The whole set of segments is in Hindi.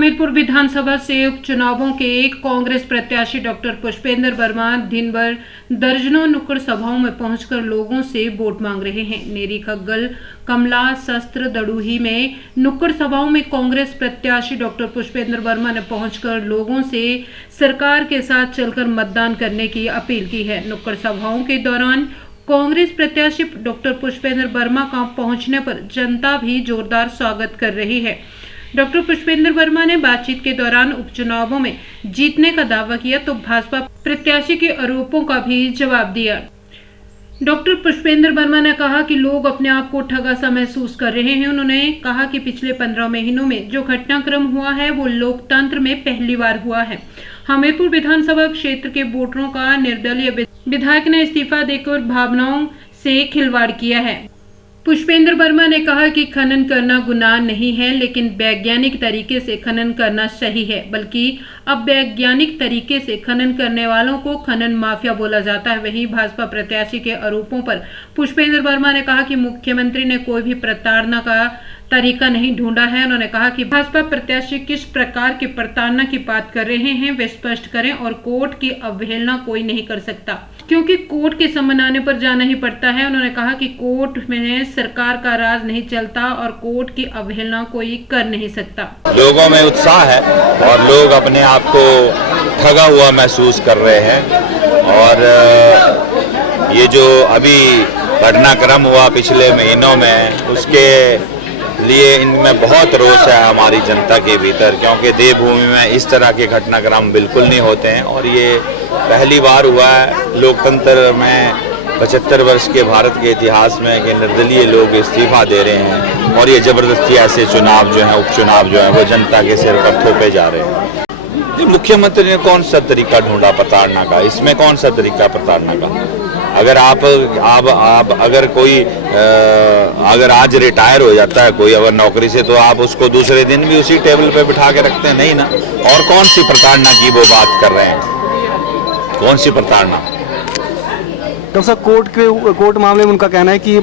हमीरपुर विधानसभा से उपचुनावों के कांग्रेस प्रत्याशी डॉक्टर पुष्पेंद्र वर्मा दिन भर दर्जनों नुक्कड़ सभाओं में पहुंचकर लोगों से वोट मांग रहे हैं। नेरी, खग्गल, कमला, शस्त्र, दड़ूही में नुक्कड़ सभाओं में कांग्रेस प्रत्याशी डॉक्टर पुष्पेंद्र वर्मा ने पहुंचकर लोगों से सरकार के साथ चलकर मतदान करने की अपील की है। नुक्कड़ सभाओं के दौरान कांग्रेस प्रत्याशी डॉक्टर पुष्पेंद्र वर्मा का पहुंचने पर जनता भी जोरदार स्वागत कर रही है। डॉक्टर पुष्पेंद्र वर्मा ने बातचीत के दौरान उपचुनावों में जीतने का दावा किया तो भाजपा प्रत्याशी के आरोपों का भी जवाब दिया। डॉक्टर पुष्पेंद्र वर्मा ने कहा कि लोग अपने आप को ठगा सा महसूस कर रहे हैं। उन्होंने कहा कि पिछले 15 महीनों में जो घटनाक्रम हुआ है वो लोकतंत्र में पहली बार हुआ है। हमीरपुर विधानसभा क्षेत्र के वोटरों का निर्दलीय विधायक ने इस्तीफा देकर भावनाओं से खिलवाड़ किया है। पुष्पेंद्र वर्मा ने कहा कि खनन करना गुनाह नहीं है, लेकिन वैज्ञानिक तरीके से खनन करना सही है, बल्कि अब वैज्ञानिक तरीके से खनन करने वालों को खनन माफिया बोला जाता है। वहीं भाजपा प्रत्याशी के आरोपों पर पुष्पेंद्र वर्मा ने कहा कि मुख्यमंत्री ने कोई भी प्रताड़ना का तरीका नहीं ढूंढा है। उन्होंने कहा कि भाजपा प्रत्याशी किस प्रकार की प्रताड़ना की बात कर रहे हैं वे स्पष्ट करें और कोर्ट की अवहेलना कोई नहीं कर सकता, क्योंकि कोर्ट के समन आने पर जाना ही पड़ता है। उन्होंने कहा कि कोर्ट में सरकार का राज नहीं चलता और कोर्ट की अवहेलना कोई कर नहीं सकता। लोगों में उत्साह है और लोग अपने आप को ठगा हुआ महसूस कर रहे हैं और ये जो अभी घटनाक्रम हुआ पिछले महीनों में उसके लिए इनमें बहुत रोष है हमारी जनता के भीतर, क्योंकि देवभूमि में इस तरह के घटनाक्रम बिल्कुल नहीं होते हैं और ये पहली बार हुआ है लोकतंत्र में 75 वर्ष के भारत के इतिहास में कि निर्दलीय लोग इस्तीफा दे रहे हैं और ये जबरदस्ती ऐसे चुनाव जो है उपचुनाव जो है वो जनता के सिर पर थोपे जा रहे हैं। मुख्यमंत्री ने कौन सा तरीका ढूंढा प्रताड़ना का? इसमें कौन सा तरीका प्रताड़ना का? अगर आप अगर कोई अगर आज रिटायर हो जाता है कोई अगर नौकरी से तो आप उसको दूसरे दिन भी उसी टेबल पे बिठा के रखते हैं, नहीं ना? और कौन सी प्रताड़ना की वो बात कर रहे हैं? कौन सी प्रताड़ना? डॉक्टर साहब कोर्ट मामले में उनका कहना है कि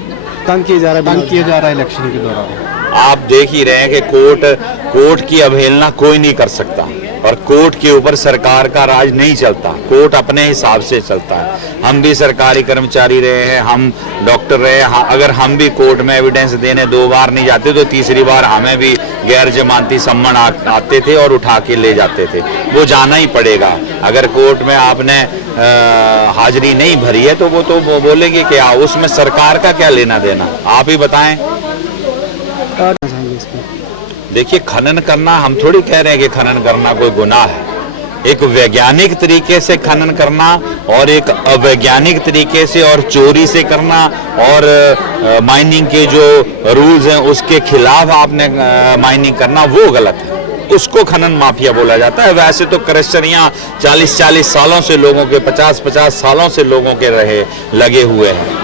तंग किया जा रहा है इलेक्शन के दौरान। आप देख ही रहे हैं कि कोर्ट की अवहेलना कोई नहीं कर सकता और कोर्ट के ऊपर सरकार का राज नहीं चलता, कोर्ट अपने हिसाब से चलता है। हम भी सरकारी कर्मचारी रहे हैं, हम डॉक्टर रहे हैं, अगर हम भी कोर्ट में एविडेंस देने 2 बार नहीं जाते तो तीसरी बार हमें भी गैर जमानती सम्मन आते थे और उठा के ले जाते थे। वो जाना ही पड़ेगा। अगर कोर्ट में आपने हाजिरी नहीं भरी है तो वो तो बोलेगी कि उसमें सरकार का क्या लेना देना, आप ही बताएं। देखिए, खनन करना, हम थोड़ी कह रहे हैं कि खनन करना कोई गुनाह है। एक वैज्ञानिक तरीके से खनन करना और एक अवैज्ञानिक तरीके से और चोरी से करना और माइनिंग के जो रूल्स हैं उसके खिलाफ आपने माइनिंग करना वो गलत है, उसको खनन माफिया बोला जाता है। वैसे तो क्रशर यहाँ 40-40 सालों से लोगों के 50-50 सालों से लोगों के लगे हुए हैं।